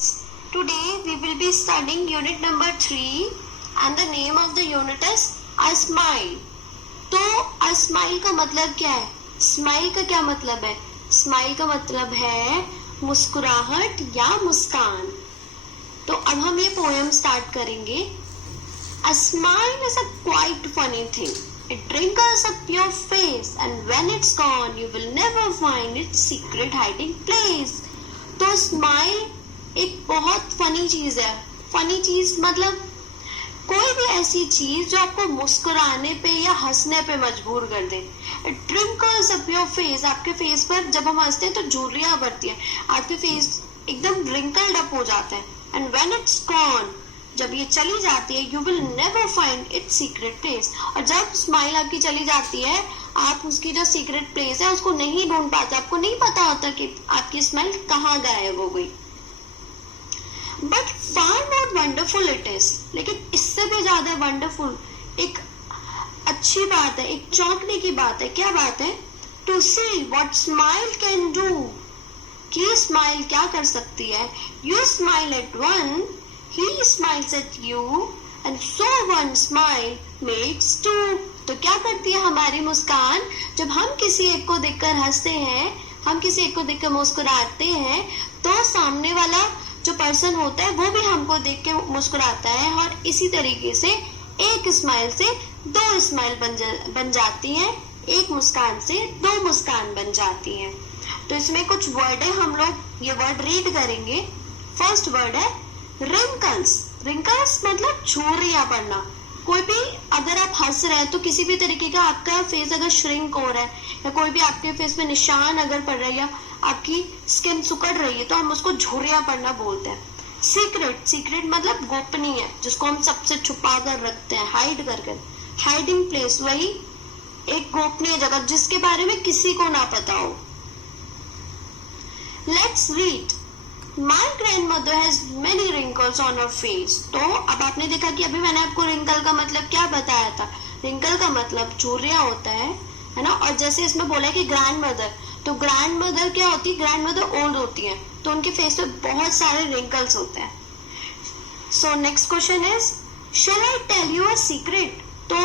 kids, today we will be studying unit number 3 and the name of the unit is a smile. तो a smile का मतलब क्या है? Smile का क्या मतलब है? Smile का मतलब है मुस्कुराहट या मुस्कान. तो अब हम ये पोएम स्टार्ट करेंगे. A smile is a quite funny thing. It wrinkles up your face and when it's gone you will never find its secret hiding place. तो स्माइल एक बहुत फनी चीज है. फनी चीज मतलब कोई भी ऐसी चीज जो आपको मुस्कुराने पे या हंसने पे मजबूर कर दे. It wrinkles up your face. आपके फेस पर जब हम हंसते हैं तो झुर्रियां बढ़ती है. आपके फेस एकदम wrinkled up हो जाता है. And when it's gone, जब ये चली जाती है, you will never find its secret place. और जब स्माइल आपकी चली जाती है, आप उसकी जो सीक्रेट प्लेस है उसको नहीं ढूंढ पाते. आपको नहीं पता होता कि आपकी स्माइल कहाँ गायब हो गई. But far more wonderful it is. लेकिन इससे भी ज्यादा वंडरफुल एक अच्छी बात है, एक चौंकने की बात है. क्या बात है? To see what smile can do. कि स्माइल क्या कर सकती है. You smile at one, he smiles at you and so one smile makes two. तो क्या करती है हमारी मुस्कान? जब हम किसी एक को देखकर हंसते हैं, हम किसी एक को देखकर मुस्कुराते हैं, तो सामने वाला जो पर्सन होता है वो भी हमको देख के मुस्कुराता है. और इसी तरीके से एक स्माइल से दो स्माइल बन जाती हैं. एक मुस्कान से दो मुस्कान बन जाती हैं. तो इसमें कुछ वर्ड है, हम लोग ये वर्ड रीड करेंगे. फर्स्ट वर्ड है wrinkles. wrinkles मतलब झुर्रियां पड़ना. कोई भी अगर आप हंस रहे हैं तो किसी भी तरीके का आपका फेस अगर श्रिंक हो रहा है या कोई भी आपके फेस में निशान अगर पड़ रहा है या आपकी स्किन सुकड़ रही है तो हम उसको झुर्रियां पड़ना बोलते हैं. सीक्रेट. सीक्रेट मतलब गोपनीय, जिसको हम सबसे छुपा कर रखते हैं, हाइड करके. हाइडिंग प्लेस वही एक गोपनीय जगह जिसके बारे में किसी को ना पता हो. Let's read. My grandmother has many wrinkles on her face. तो अब आपने देखा कि अभी मैंने आपको wrinkle का मतलब क्या बताया था. wrinkle का मतलब झुर्रियां होता है ना. और जैसे इसमें बोला है कि grandmother, तो grandmother क्या होती है? grandmother old होती है तो उनके फेस पे बहुत सारे wrinkles होते हैं. So next question is, shall I tell you a secret? तो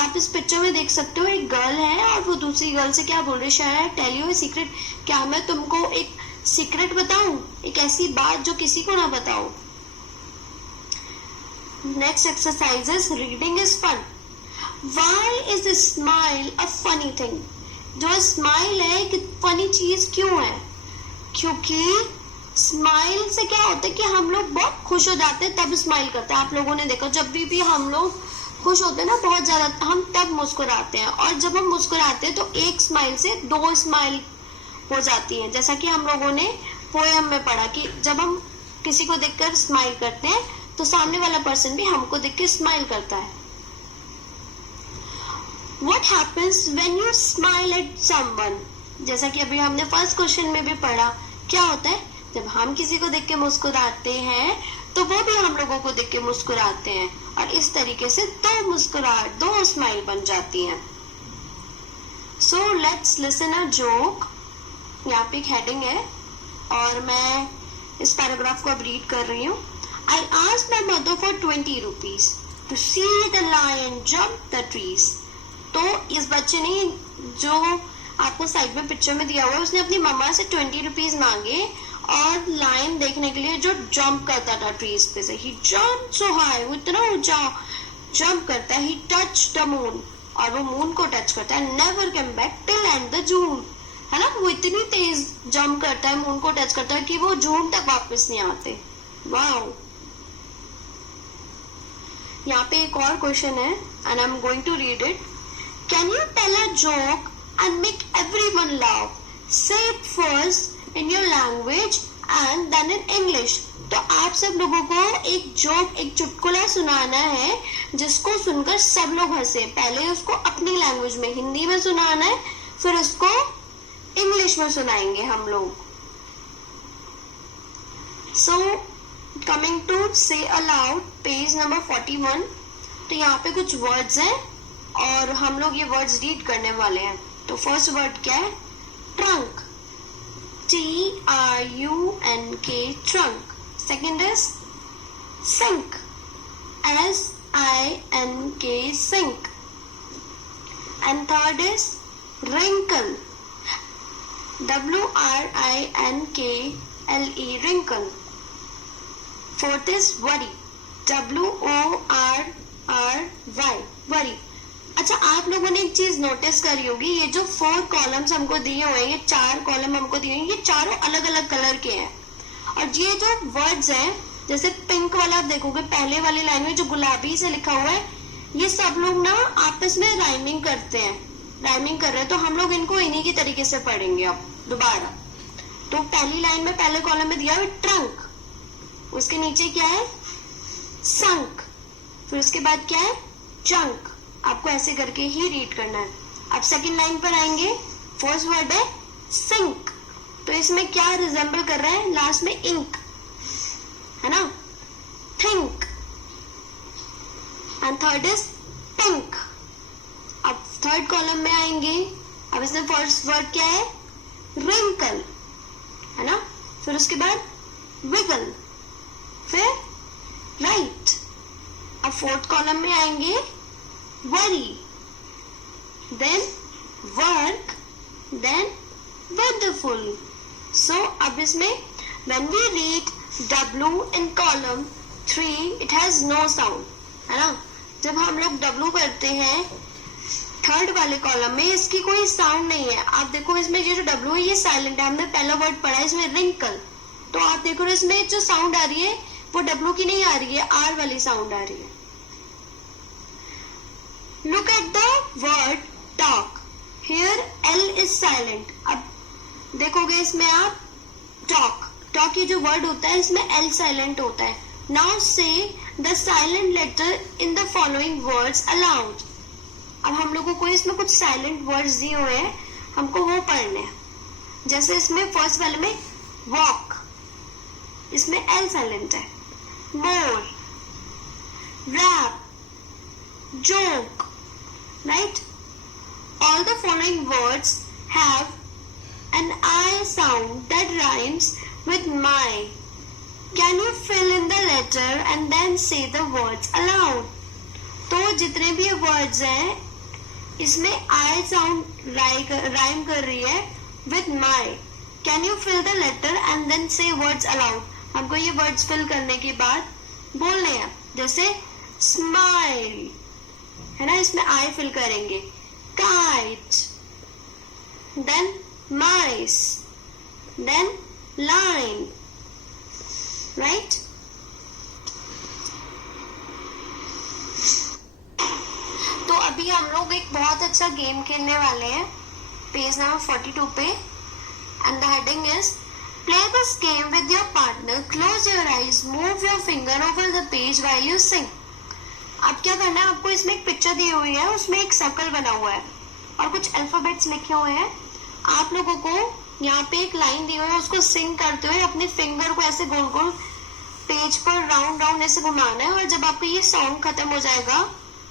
आप इस पिक्चर में देख सकते हो एक गर्ल है और वो दूसरी गर्ल से क्या बोल रही है? Shall I tell you a secret? क्या मैं तुमको एक सीक्रेट बताऊं, एक ऐसी बात जो किसी को ना बताओ. Next exercise is reading is fun. Why is the smile a funny thing. जो स्माइल है कि फनी चीज क्यों है? क्योंकि स्माइल से क्या होता है कि हम लोग बहुत खुश हो जाते हैं तब स्माइल करते हैं. आप लोगों ने देखा जब भी हम लोग खुश होते हैं ना बहुत ज्यादा, हम तब मुस्कुराते हैं. और जब हम मुस्कुराते हैं तो एक स्माइल से दो स्माइल हो जाती है. जैसा कि हम लोगों ने पोएम में पढ़ा कि जब हम किसी को देखकर स्माइल करते हैं तो सामने वाला पर्सन भी हमको देख के स्माइल करता है. What happens when you smile at someone? जैसा कि अभी हमने फर्स्ट क्वेश्चन में भी पढ़ा, क्या होता है जब हम किसी को देख के मुस्कुराते हैं तो वो भी हम लोगों को देख के मुस्कुराते हैं. और इस तरीके से दो मुस्कुराहट, दो स्माइल बन जाती हैं. So let's listen a joke. यहाँ पे एक हेडिंग है और मैं इस पैराग्राफ को अब रीड कर रही हूँ. I asked my mother for 20 rupees to see the lion jump the trees. तो इस बच्चे ने जो आपको साइड में पिक्चर में दिया हुआ है उसने अपनी मम्मा से 20 रुपीज मांगे और लायन देखने के लिए जो जंप करता था ट्रीज पे से. He jumped so high, वो इतना ऊंचा जंप करता है. He touched the moon, और वो मून को टच करता है. Never came back till end the June. है ना, वो इतनी तेज जंप करता है, मून को टच करता है कि वो जून तक वापस नहीं आते. वाओ. यहाँ पे एक और क्वेश्चन है and I am going to read it. Can you tell a joke and make everyone laugh. Say it first in your language and then in English. तो आप सब लोगों को एक जोक, एक चुटकुला सुनाना है जिसको सुनकर सब लोग हंसे. पहले उसको अपनी लैंग्वेज में हिंदी में सुनाना है, फिर उसको इंग्लिश में सुनाएंगे हम लोग. सो कमिंग टू से अलाउड पेज नंबर 41. तो यहाँ पे कुछ वर्ड्स हैं और हम लोग ये वर्ड्स रीड करने वाले हैं. तो फर्स्ट वर्ड क्या है? Trunk. TRUNK. Second is sink, SINK, sink. And third is wrinkle, WRINKLE, wrinkle. Fourth is worry, WORRY, worry. अच्छा, आप लोगों ने एक चीज नोटिस करी होगी, ये जो 4 कॉलम्स हमको दिए हुए हैं, ये 4 कॉलम हमको दिए हैं, ये चारों अलग अलग कलर के हैं. और ये जो वर्ड्स हैं, जैसे पिंक वाला आप देखोगे पहले वाली लाइन में जो गुलाबी से लिखा हुआ है, ये सब लोग ना आपस में राइमिंग करते हैं, राइमिंग कर रहे हैं. तो हम लोग इनको इन्हीं की तरीके से पढ़ेंगे अब दोबारा. तो पहली लाइन में पहले कॉलम में दिया हुआ ट्रंक, उसके नीचे क्या है, संक, फिर उसके बाद क्या है, जंक. आपको ऐसे करके ही रीड करना है. अब सेकंड लाइन पर आएंगे, फर्स्ट वर्ड है सिंक, तो इसमें क्या रिजेंबल कर रहा है, लास्ट में इंक है ना, think. And third is pink. अब थर्ड कॉलम में आएंगे, अब इसमें फर्स्ट वर्ड क्या है, रिंकल है ना, फिर उसके बाद विगल, फिर राइट. अब फोर्थ कॉलम में आएंगे, worry, then work, then wonderful. So अब इसमें when we read W in column 3 it has no sound, है ना. जब हम लोग W करते हैं थर्ड वाले कॉलम में, इसकी कोई साउंड नहीं है. आप देखो इसमें ये जो W है ये साइलेंट है. हमने पहला वर्ड पढ़ा है इसमें रिंकल, तो आप देखो इसमें जो साउंड आ रही है वो W की नहीं आ रही है, R वाली साउंड आ रही है. Look at the word talk. Here L is silent. अब देखोगे इसमें आप talk, talk ये जो वर्ड होता है इसमें L silent होता है. Now say the silent letter in the following words aloud. अब हम लोगों को इसमें कुछ silent words दिए हुए हैं, हमको वो पढ़ने हैं. जैसे इसमें फर्स्ट वाले में walk, इसमें L silent है. more, rap, joke, right? All the following words have an I sound that rhymes with my. Can you fill in the letter and then say the words aloud? तो जितने भी words हैं इसमें I sound rhyme कर रही है with my. Can you fill the letter and then say words aloud? हमको ये वर्ड्स फिल करने के बाद बोलने हैं. जैसे smile है ना, इसमें आई फिल करेंगे. काइट, देन माइस, देन लाइन, राइट. तो अभी हम लोग एक बहुत अच्छा गेम खेलने वाले हैं पेज नंबर 42 पे. And the heading is play this game with your partner, close your eyes, move your finger over the page while you sing. अब क्या करना है, आपको इसमें एक पिक्चर दी हुई है, उसमें एक सर्कल बना हुआ है और कुछ अल्फाबेट्स लिखे हुए हैं. आप लोगों को यहाँ पे एक लाइन दी हुई है, उसको सिंग करते हुए अपने फिंगर को ऐसे गोल गोल पेज पर राउंड राउंड ऐसे घुमाना है. और जब आपका ये सॉन्ग खत्म हो जाएगा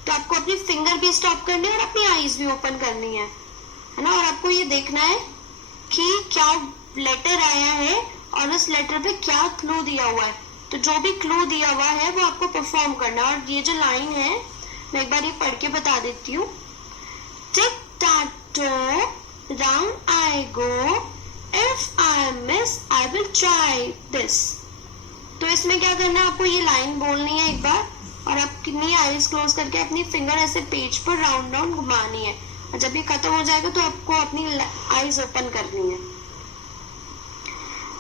तो आपको अपनी फिंगर भी स्टॉप करनी है और अपनी आईज भी ओपन करनी है ना. और आपको ये देखना है कि क्या लेटर आया है और उस लेटर पे क्या क्लू दिया हुआ है. तो जो भी क्लू दिया हुआ है वो आपको परफॉर्म करना. और ये जो लाइन है मैं एक बार ये पढ़ के बता देती हूँ. Tic tac toe, round I go, if I miss I will try this. तो इसमें क्या करना है, आपको ये लाइन बोलनी है एक बार और अपनी आईज क्लोज करके अपनी फिंगर ऐसे पेज पर राउंड राउंड घुमानी है. और जब ये खत्म हो जाएगा तो आपको अपनी आईज ओपन करनी है.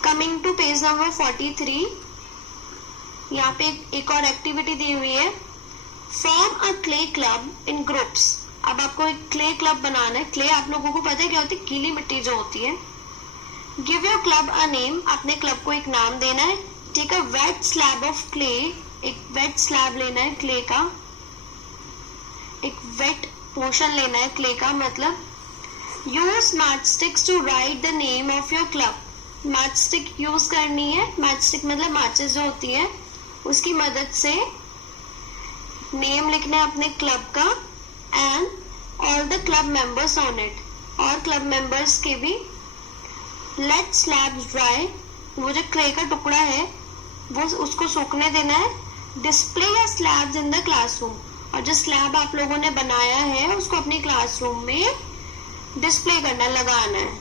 कमिंग टू पेज नंबर 43, यहाँ पे एक और एक्टिविटी दी हुई है. Form a clay club in groups. अब आपको एक क्ले क्लब बनाना है. क्ले आप लोगों को पता है क्या होती है, गीली मिट्टी जो होती है. Give your club a name, अपने क्लब को एक नाम देना है. Take a wait slab of clay, एक वेट स्लैब लेना है क्ले का, एक वेट पोर्शन लेना है क्ले का. मतलब use match sticks to right the name of your club. Match stick use करनी है. मैच स्टिक मतलब मैचेस जो होती है उसकी मदद से नेम लिखना है अपने क्लब का. And all the club members on it, और क्लब मेंबर्स के भी. लेट स्लैब्स ड्राई, वो जो क्ले का टुकड़ा है वो उसको सूखने देना है। डिस्प्ले या स्लैब्स इन द क्लासरूम, और जो स्लैब आप लोगों ने बनाया है उसको अपने क्लासरूम में डिस्प्ले करना, लगाना है।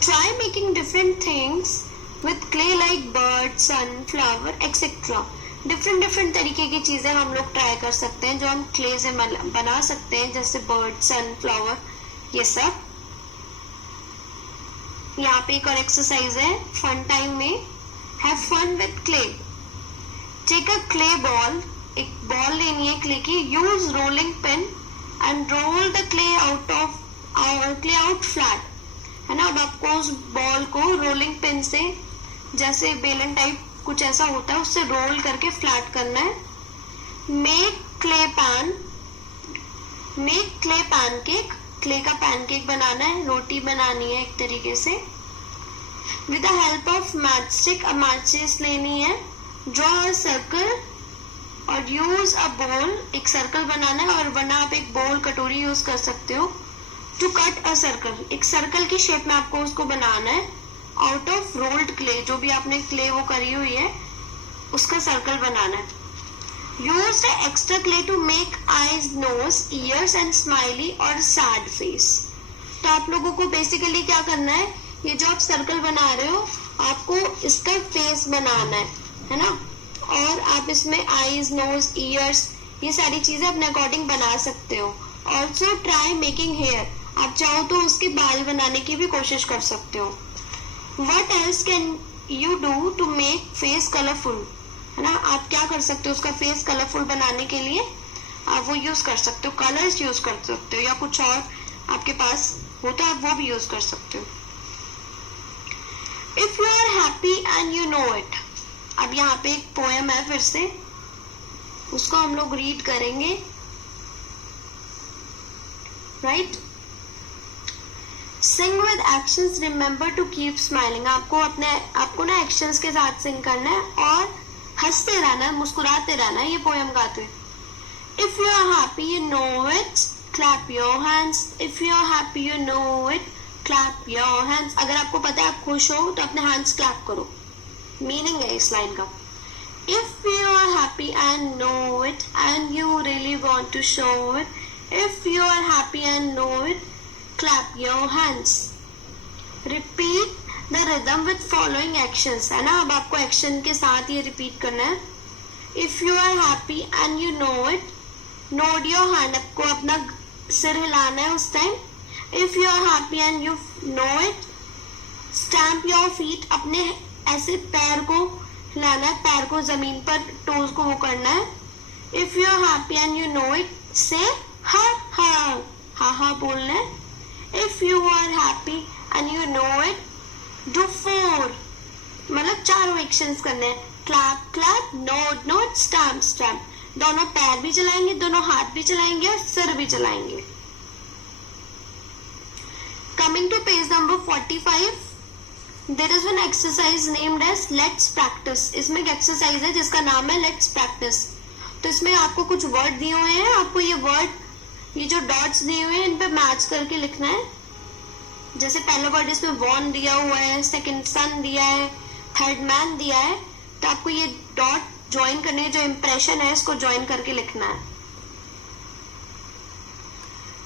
Try making different things with clay like bird, sun, flower etcetera. Different तरीके की चीजें हम लोग ट्राई कर सकते हैं जो हम क्ले से बना सकते हैं, जैसे बर्ड, सन, फ्लावर, ये सब। यहाँ पे एक और एक्सरसाइज है फन टाइम में। Have fun with clay. Take a clay ball, एक बॉल लेनी है क्ले की। Use rolling pin and role the clay out flat, है ना। अब आपको उस बॉल को रोलिंग पिन से, जैसे बेलन टाइप कुछ ऐसा होता है, उससे रोल करके फ्लैट करना है। मेक क्ले पैनकेक, क्ले का पैनकेक बनाना है, रोटी बनानी है एक तरीके से। With the help of matchstick, अब मैचेस लेनी है। ड्रॉ अ सर्कल और यूज अ बोल, एक सर्कल बनाना है, और वरना आप एक बोल, कटोरी यूज कर सकते हो। टू कट अ सर्कल, एक सर्कल की शेप में आपको उसको बनाना है। आउट ऑफ रोल्ड क्ले, जो भी आपने क्ले वो करी हुई है उसका सर्कल बनाना है। Use the extra clay to make eyes, knows, years and smiley और सैड फेस। तो आप लोगों को बेसिकली क्या करना है, ये जो आप सर्कल बना रहे हो आपको इसका फेस बनाना है ना। और आप इसमें आईज, नोज, ईयर्स, ये सारी चीजें अपने अकॉर्डिंग बना सकते हो। ऑल्सो ट्राई मेकिंग हेयर, आप चाहो तो उसके बाल बनाने की भी कोशिश कर सकते हो। What else can you do to make face colorful, है ना। आप क्या कर सकते हो उसका फेस कलरफुल बनाने के लिए, आप वो यूज कर सकते हो, कलर्स यूज कर सकते हो, या कुछ और आपके पास हो तो आप वो भी यूज कर सकते हो। If you are happy and you know it, अब यहाँ पे एक पोएम है, फिर से उसको हम लोग रीड करेंगे, right. Sing with actions, remember to keep smiling, आपको ना एक्शंस के साथ सिंग करना है और हंसते रहना है, मुस्कुराते रहना है ये पोएम गाते हुए। If you are happy you know it, clap your hands. If you are happy you know it, clap your hands. अगर आपको पता है आप खुश हो तो अपने हैंड्स क्लैप करो, मीनिंग है इस लाइन का। If you are happy and no it and you really want to show it, if you are happy and no it, clap your hands. Repeat the rhythm with following actions, है ना। अब आपको action के साथ ये repeat करना है। If you are happy and you know it, nod your hand, आपको अपना सिर हिलाना है उस time. If you are happy and you know it, stamp your feet, अपने ऐसे पैर को हिलाना है, पैर को जमीन पर, टोज को वो करना है। If you are happy and you know it, say ha ha, ha ha बोलना है। If you are happy and you know it, do 4, मतलब 4 एक्शंस करने हैं। Clap clap, node node, stamp stamp. दोनों पैर भी चलाएंगे, दोनों हाथ भी चलाएंगे और सिर भी चलाएंगे। Coming to page number 45, there is one exercise named as Let's Practice. इसमें एक एक्सरसाइज है जिसका नाम है Let's Practice। तो इसमें आपको कुछ वर्ड दिए हुए हैं, आपको ये वर्ड, ये जो डॉट्स दिए हुए हैं इन पे मैच करके लिखना है। जैसे पहला वर्ड इसमें वॉन दिया हुआ है, सेकंड सन दिया है, थर्ड मैन दिया है, तो आपको ये डॉट ज्वाइन करने, जो इंप्रेशन है इसको ज्वाइन करके लिखना है।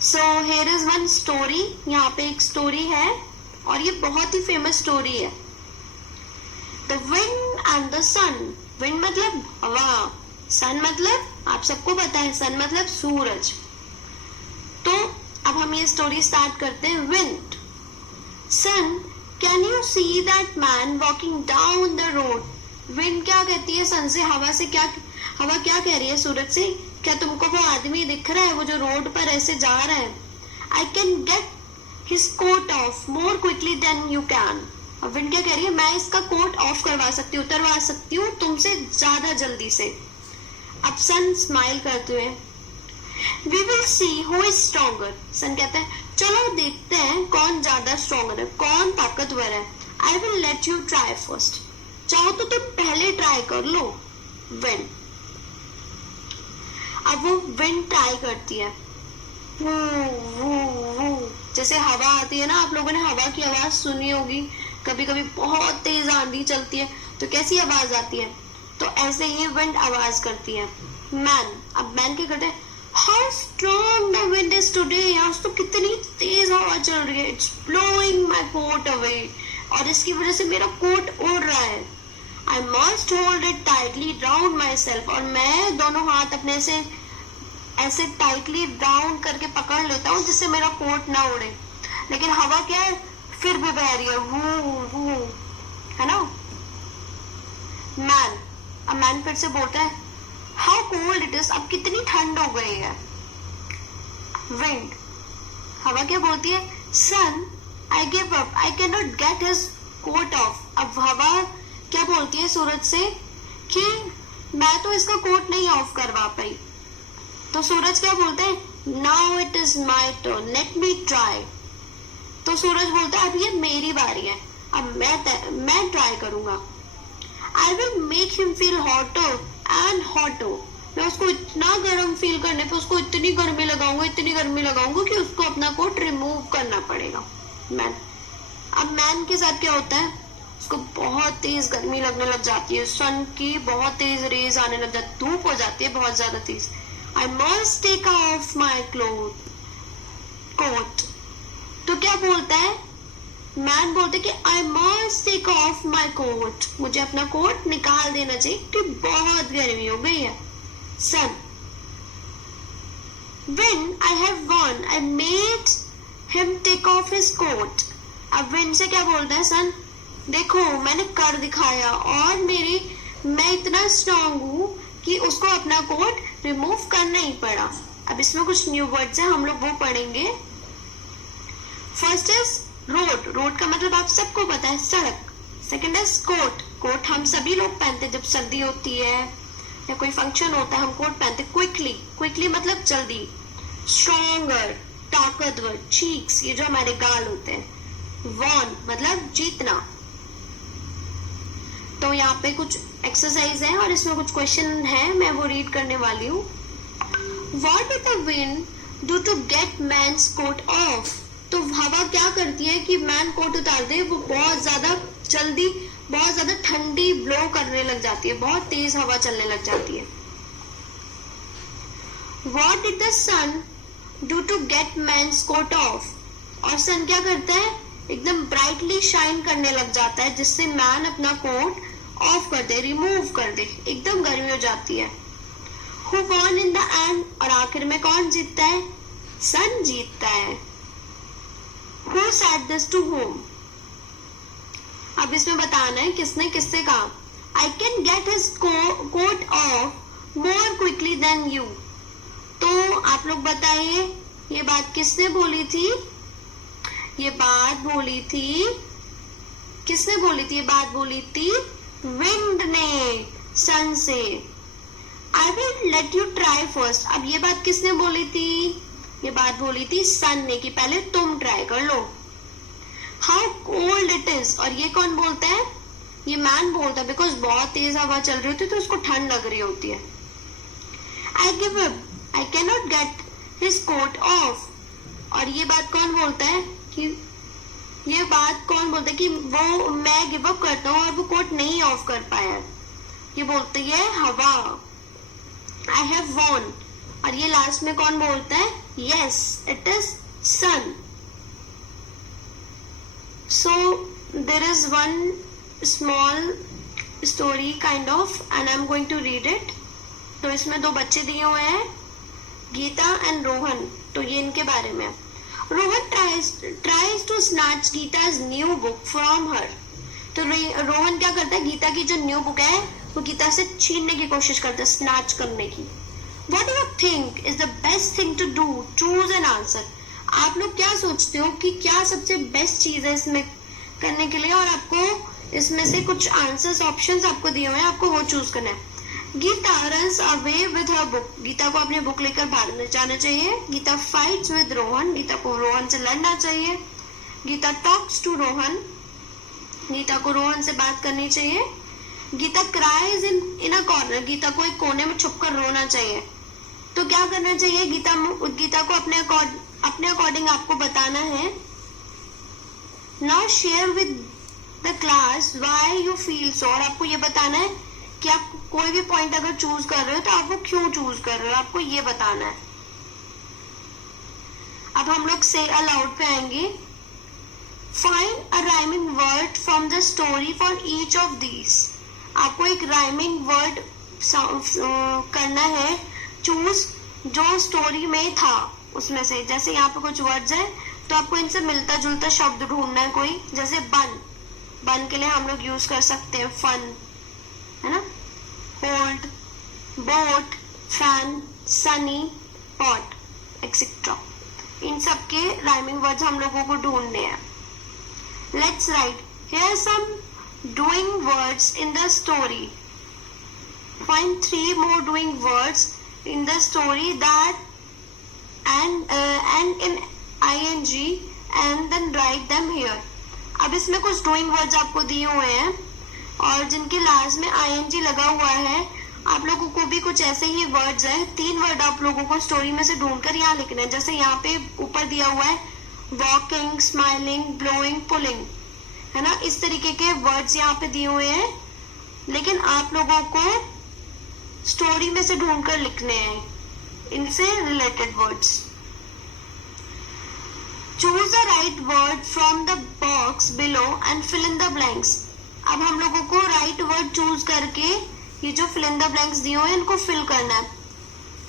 So here is one story, यहाँ पे एक स्टोरी है और ये बहुत ही फेमस स्टोरी है। The wind and the sun. Wind मतलब हवा, सन मतलब आप सबको पता है, सन मतलब सूरज। तो अब हम ये स्टोरी स्टार्ट करते हैं। Wind, sun, can you see that man walking down the road. Wind क्या कहती है सन से, हवा से, क्या हवा क्या कह रही है सूरज से, क्या तुमको वो आदमी दिख रहा है वो जो रोड पर ऐसे जा रहा है। I can get his coat of more quickly then you can. अब विंड क्या कह रही है, मैं इसका कोट ऑफ करवा सकती हूँ, उतरवा सकती हूँ तुमसे ज्यादा जल्दी से। अब सन स्माइल करते हुए, We will see who is stronger. सन कहता है चलो देखते हैं कौन ज्यादा स्ट्रॉन्गर है, कौन ताकतवर है। I will let you try first. चाहो तो तुम पहले ट्राई कर लो। Wind. अब वो विंड ट्राई करती है, जैसे हवा आती है ना, आप लोगों ने हवा की आवाज सुनी होगी, कभी कभी बहुत तेज आंधी चलती है तो कैसी आवाज आती है? तो ऐसे ही विंड आवाज करती है। मैन, अब मैन क्या करते हैं? How strong the wind is today, आज तो कितनी तेज हवा चल रही है, it's blowing my coat away, और इसकी वजह से मेरा कोट उड़ रहा है। I must hold it tightly round my self, और मैं दोनों हाथ अपने से ऐसे टाइटली राउंड करके पकड़ लेता हूँ जिससे मेरा कोट ना उड़े। लेकिन हवा क्या है, फिर भी बह रही है, वू, है ना। मैन, अब मैन फिर से बोलता है हाउ कोल्ड इट इज, अब कितनी ठंड हो गई है। विंड, हवा क्या बोलती है? Sun, I give up, I can not get his coat off. अब हवा क्या बोलती है सूरज से कि मैं तो इसका कोट नहीं ऑफ करवा पाई। तो सूरज क्या बोलते हैं? Now it is my turn, let me try. तो सूरज बोलता है अब ये मेरी बारी है, अब मैं ट्राई करूंगा। I will make him feel hotter and hotter, मैं उसको इतना गर्म फील करने पे उसको इतनी गर्मी लगाऊंगा कि उसको अपना कोट रिमूव करना पड़ेगा। मैन, अब मैन के साथ क्या होता है? उसको बहुत तेज गर्मी लगने लग जाती है, सन की बहुत तेज रेज आने लग जाती है, धूप हो जाती है बहुत ज्यादा तेज। I must take off my coat. तो क्या बोलता है? मैन बोलते कि I must take off my coat, मुझे अपना कोट निकाल देना चाहिए क्योंकि बहुत गर्मी हो गई है। Sun, wind, I have won, I made him take off his coat. अब विंड से क्या बोलता है सन? देखो मैंने कर दिखाया, और मैं इतना स्ट्रांग हूं कि उसको अपना कोट रिमूव करना ही पड़ा। अब इसमें कुछ न्यू वर्ड्स हैं, हम लोग वो पढ़ेंगे। फर्स्ट इज रोड, रोड का मतलब आप सबको पता है, सड़क। सेकंड इज कोट, कोट हम सभी लोग पहनते हैं जब सर्दी होती है या कोई फंक्शन होता है, हम कोट पहनते हैं। क्विकली, क्विकली मतलब जल्दी। स्ट्रॉन्गर, ताकतवर। चीक्स, ये जो हमारे गाल होते हैं। वॉन मतलब जीतना। तो यहाँ पे कुछ एक्सरसाइज है और इसमें कुछ क्वेश्चन है, मैं वो रीड करने वाली हूँ। What did the wind do to get man's coat off? तो हवा क्या करती है कि मैन कोट उतार दे, वो बहुत ज्यादा जल्दी, बहुत ज्यादा ठंडी ब्लो करने लग जाती है, बहुत तेज हवा चलने लग जाती है। What did the sun do to get man's coat off? और सन क्या करता है? एकदम ब्राइटली शाइन करने लग जाता है जिससे मैन अपना कोट ऑफ कर दे, रिमूव कर दे, एकदम गर्मी हो जाती है। Who won in the end? और आखिर में कौन जीतता है? सन जीतता है। Who said this to whom? अब इसमें बताना है किसने किससे कहा। I can get his coat off more quickly than you. तो आप लोग बताइए ये बात किसने बोली थी? ये बात बोली थी, किसने बोली थी? ये बात बोली थी विंड ने सन से। I will let you try first. अब ये बात किसने बोली थी? ये बात बोली थी सन ने कि पहले तुम ट्राई कर लो। How cold it is, और ये कौन बोलता है? ये मैन बोलता है, बिकॉज बहुत तेज हवा चल रही होती है तो उसको ठंड लग रही होती है। I give up, I cannot get his coat off, और ये बात कौन बोलता है? कि ये बात कौन बोलता है कि वो, मैं गिव अप करता हूँ और वो कोट नहीं ऑफ कर पाया। ये बोलती है हवा। I have won, और ये लास्ट में कौन बोलता है? Yes, it is sun. So there is one small story kind of, and I'm going to read it. तो इसमें दो बच्चे दिए हुए हैं, गीता एंड रोहन। तो ये इनके बारे में। Rohan tries to snatch Gita's new book from her. तो रोहन क्या करता है? गीता की जो न्यू बुक है वो गीता से छीनने की कोशिश करता है, स्नैच करने की। What do you think is the best thing to do? Choose an answer. आप लोग क्या सोचते हो कि क्या सबसे बेस्ट चीज है इसमें करने के लिए? और आपको इसमें से कुछ आंसर्स, ऑप्शंस आपको दिए हुए हैं, आपको वो चूज करना है। Gita runs away with her book. Gita को अपनी बुक लेकर भागने जाना चाहिए। Gita fights with Rohan. गीता को रोहन से लड़ना चाहिए। Gita talks to Rohan. गीता को रोहन से बात करनी चाहिए। Gita cries in a corner. Gita को एक कोने में छुपकर रोना चाहिए। तो क्या करना चाहिए? गीता को अपने अकॉर्डिंग आपको बताना है। Now share with the class why you feel so, और आपको ये बताना है कि आप कोई भी पॉइंट अगर चूज कर रहे हो तो आप वो क्यों चूज कर रहे हो, आपको ये बताना है। अब हम लोग से अलाउड पे आएंगे। Find a rhyming word from the story for each of these. आपको एक राइमिंग वर्ड करना है चूज जो स्टोरी में था उसमें से। जैसे यहाँ पे कुछ वर्ड्स है तो आपको इनसे मिलता जुलता शब्द ढूंढना है कोई। जैसे बन, बन के लिए हम लोग यूज कर सकते हैं फन, है ना, hold, boat, fan, sunny, pot, etcetera. इन सब के राइमिंग वर्ड्स हम लोगों को ढूंढने हैं। Let's write here some doing words in the story. Find 3 more doing words in the story that and in ing and then write them here. अब इसमें कुछ डूइंग वर्ड्स आपको दिए हुए हैं और जिनके लास्ट में ing लगा हुआ है। आप लोगों को भी कुछ ऐसे ही वर्ड्स हैं। 3 वर्ड आप लोगों को स्टोरी में से ढूंढकर यहाँ लिखना है। जैसे यहाँ पे ऊपर दिया हुआ है वॉकिंग, स्माइलिंग, ब्लोइंग, पुलिंग, है ना। इस तरीके के वर्ड्स यहाँ पे दिए हुए हैं, लेकिन आप लोगों को स्टोरी में से ढूंढकर लिखने हैं इनसे related words. Choose the right word from the box below and fill in the blanks. अब हम लोगों को राइट वर्ड चूज करके ये जो फिल इन द ब्लैंक्स दिए हुए हैं इनको फिल करना है।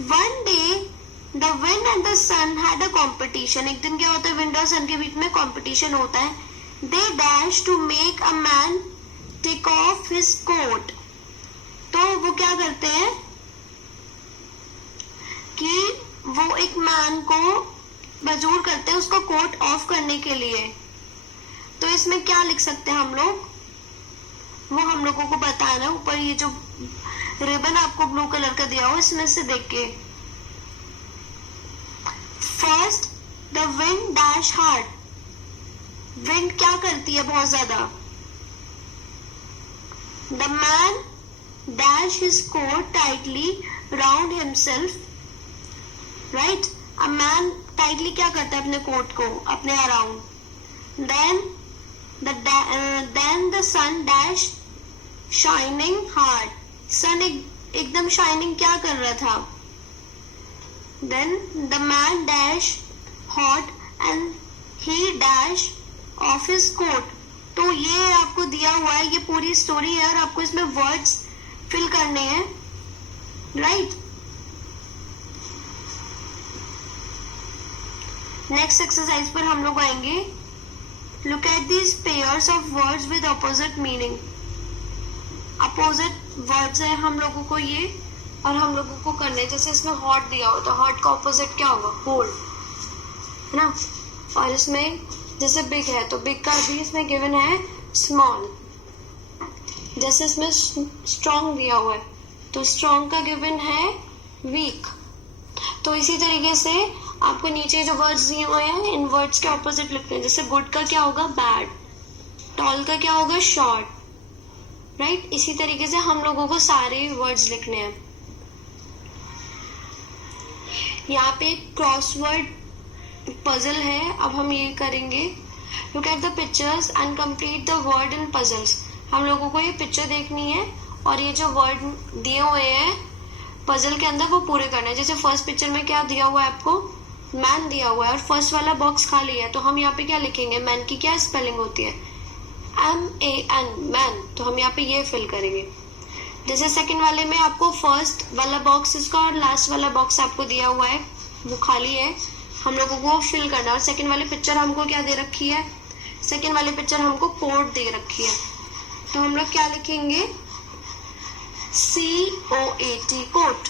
One day the wind and the sun had a competition. एक दिन क्या होता है, विंड और सन के बीच में कॉम्पिटिशन होता है। They dash to make a man take off his coat. तो वो क्या करते हैं कि वो एक मैन को मजबूर करते हैं उसका कोट ऑफ करने के लिए। तो इसमें क्या लिख सकते हैं हम लोग, वो हम लोगों को बताना है। ऊपर ये जो रिबन आपको ब्लू कलर का दिया हो इसमें से देख के। First the wind dash hard. Wind क्या करती है बहुत ज्यादा। The man dash his coat tightly round himself, right? A man tightly क्या करता है अपने कोट को अपने around. then the sun dash shining hard. सन एकदम शाइनिंग क्या कर रहा था। then the man dash hot and he dash off his coat. तो ये आपको दिया हुआ है, ये पूरी स्टोरी है और आपको इसमें वर्ड्स फिल करने हैं, राइट। नेक्स्ट एक्सरसाइज पर हम लोग आएंगे। Look at these pairs of words with opposite meaning. Opposite words है हम लोगों को ये, और हम लोगों को करने हैं। जैसे इसमें हॉट दिया हो तो हॉट का अपोजिट क्या होगा, कोल्ड, है ना। और इसमें जैसे बिग है तो बिग का भी इसमें गिवन है स्मॉल। जैसे इसमें स्ट्रॉन्ग दिया हुआ है तो स्ट्रॉन्ग का गिवन है वीक। तो इसी तरीके से आपको नीचे जो वर्ड्स दिए हुए हैं इन वर्ड्स के ऑपोजिट लिखते हैं। जैसे गुड का क्या होगा, बैड। टॉल का क्या होगा, शॉर्ट, राइट। इसी तरीके से हम लोगों को सारे वर्ड्स लिखने हैं। यहाँ पे क्रॉसवर्ड पजल है। अब हम ये करेंगे, look at the pictures and complete the word in puzzles. हम लोगों को ये पिक्चर देखनी है और ये जो वर्ड दिए हुए हैं पजल के अंदर वो पूरे करना है। जैसे फर्स्ट पिक्चर में क्या दिया हुआ है, आपको मैन दिया हुआ है और फर्स्ट वाला बॉक्स खाली है। तो हम यहाँ पे क्या लिखेंगे, मैन की क्या स्पेलिंग होती है, MAN, मैन। तो हम यहाँ पे ये फिल करेंगे। जैसे सेकंड वाले में आपको फर्स्ट वाला बॉक्स इसका और लास्ट वाला बॉक्स आपको दिया हुआ है वो खाली है, हम लोगों को फिल करना। और सेकंड वाली पिक्चर हमको क्या दे रखी है, सेकंड वाली पिक्चर हमको कोट दे रखी है। तो हम लोग क्या लिखेंगे, COAT, कोट।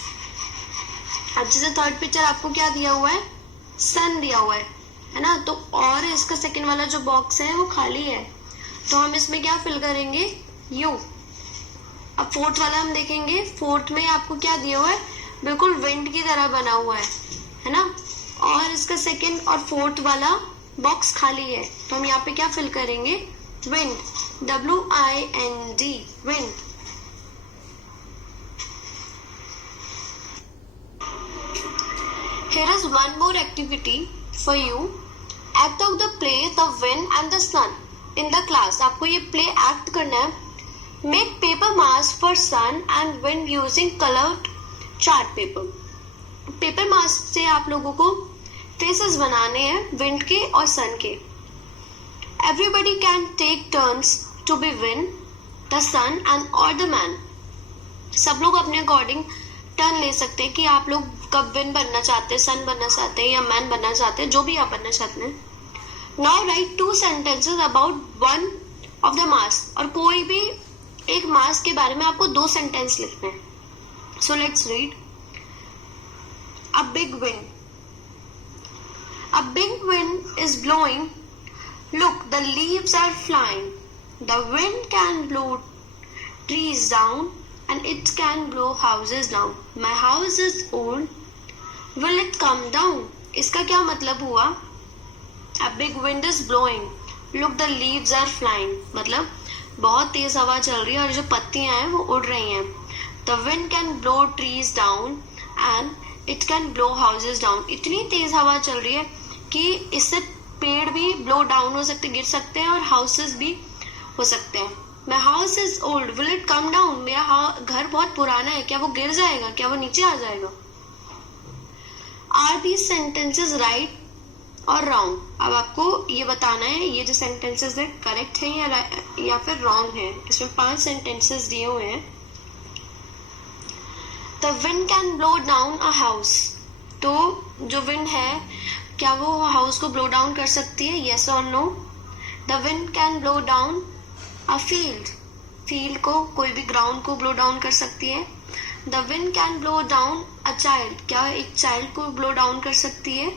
अब जैसे थर्ड पिक्चर आपको क्या दिया हुआ है, सन दिया हुआ है ना। तो और इसका सेकंड वाला जो बॉक्स है वो खाली है, तो हम इसमें क्या फिल करेंगे, यू। अब फोर्थ वाला हम देखेंगे, फोर्थ में आपको क्या दिया हुआ है, बिल्कुल विंड की तरह बना हुआ है ना। और इसका सेकंड और फोर्थ वाला बॉक्स खाली है, तो हम यहाँ पे क्या फिल करेंगे, wind, WIND, wind. Here is one more activity for you. Act out the play The Wind and the Sun. In the class, आपको ये प्ले एक्ट करना है. Make paper mask for sun and wind using coloured chart paper. Paper mask से आप लोगों को faces बनाने हैं विंड के और सन के. Everybody can take turns to be wind, the sun and और द मैन. सब लोग अपने अकॉर्डिंग टर्न ले सकते हैं कि आप लोग कब विंड बनना चाहते हैं, सन बनना चाहते हैं या मैन बनना चाहते हैं, जो भी आप बनना चाहते हैं. Now right 2 sentences about one of the mask. और कोई भी एक मास्क के बारे में आपको 2 सेंटेंस लिखने हैं. So let's read. A big wind. A big wind is blowing. Look, the leaves are flying. The wind can blow trees down and it can blow houses down. My house is old. Will it come down? इसका क्या मतलब हुआ? A big wind is blowing. Look, the leaves are flying. मतलब बहुत तेज हवा चल रही है और जो पत्तियां हैं वो उड़ रही हैं. The wind can blow trees down and it can blow houses down. इतनी तेज हवा चल रही है कि इससे पेड़ भी blow down हो सकते, गिर सकते हैं, और houses भी हो सकते हैं. My house is old. Will it come down? मेरा घर बहुत पुराना है, क्या वो गिर जाएगा, क्या वो नीचे आ जाएगा? Are these sentences right or wrong? अब आपको ये बताना है ये जो sentences है करेक्ट है या फिर wrong है. इसमें 5 sentences दिए हुए हैं. The wind can blow down a house. तो जो wind है क्या वो house को blow down कर सकती है? Yes or no? The wind can blow down a field. Field को, कोई भी ग्राउंड को ब्लो डाउन कर सकती है. The wind can blow down a child. क्या एक चाइल्ड को ब्लो डाउन कर सकती है?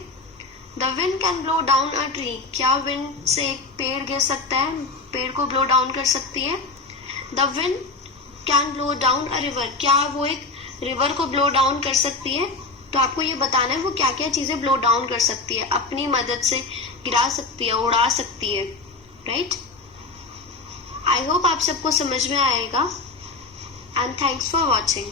The wind can blow down a tree. क्या विंड से एक पेड़ गिर सकता है, पेड़ को ब्लो डाउन कर सकती है? The wind can blow down a river. क्या वो एक रिवर को ब्लो डाउन कर सकती है? तो आपको ये बताना है वो क्या क्या चीजें ब्लो डाउन कर सकती है, अपनी मदद से गिरा सकती है, उड़ा सकती है. राइट? आई होप आप सबको समझ में आएगा. And thanks for watching.